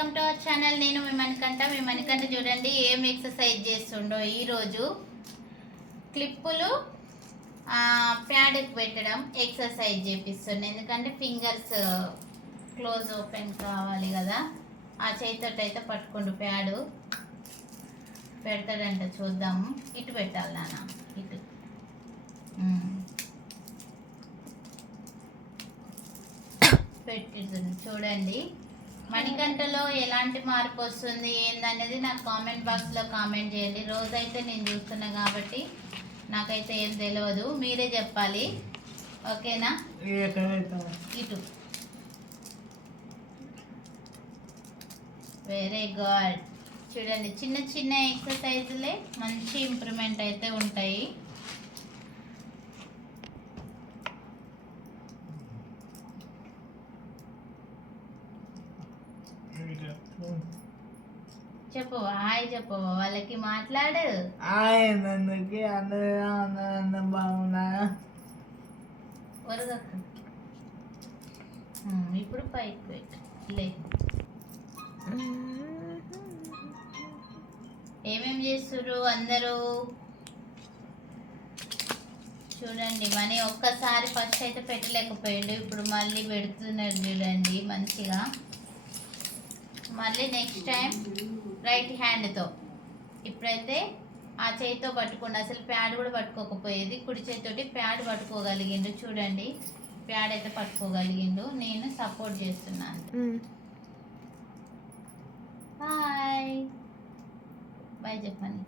Welcome to our channel నేను మీ మణికంట మీ మణికంట చూడండి ఏం ఎక్సర్సైజ్ చేస్తుండో ఈరోజు. క్లిప్పులు ప్యాడ్కి పెట్టడం ఎక్సర్సైజ్ చేపిస్తుండే. ఎందుకంటే ఫింగర్స్ క్లోజ్ ఓపెన్ కావాలి కదా. ఆ చేతితో అయితే పట్టుకుండు ప్యాడు పెడతాడంట చూద్దాము ఇటు పెట్టాలి నాన్న ఇటు. పెట్టి పెట్టింది చూడండి. మణికంటలో ఎలాంటి మార్పు వస్తుంది ఏందనేది నాకు కామెంట్ బాక్స్లో కామెంట్ చేయండి. రోజైతే నేను చూస్తున్నా కాబట్టి నాకైతే ఏం తెలియదు మీరే చెప్పాలి. ఓకేనా? ఇటు. వెరీ గుడ్ చూడండి చిన్న చిన్న ఎక్సర్సైజులే మంచి ఇంప్రూవ్మెంట్ అయితే ఉంటాయి. చెప్పు హాయ్ చెప్పు వాళ్ళకి మాట్లాడు. ఆయనందుకి అందరూ అందరూ బాగున్నా ఇప్పుడు పైకి పెట్టు లే. ఏమేం చేస్తుర్రు అందరూ? చూడండి మనీ ఒక్కసారి ఫస్ట్ అయితే పెట్టలేకపోయాడు. ఇప్పుడు మళ్ళీ పెడుతున్నారు చూడండి మంచిగా. మళ్ళీ నెక్స్ట్ టైం రైట్ హ్యాండ్తో ఇప్పుడైతే ఆ చేతితో పట్టుకోండి. అసలు ప్యాడ్ కూడా పట్టుకోకపోయేది. కుడి చేతితోటి ప్యాడ్ పట్టుకోగలిగిండు. చూడండి. ప్యాడ్ అయితే పట్టుకోగలిగిండు. నేను సపోర్ట్ చేస్తున్నాను. బాయ్ బాయ్ చెప్పండి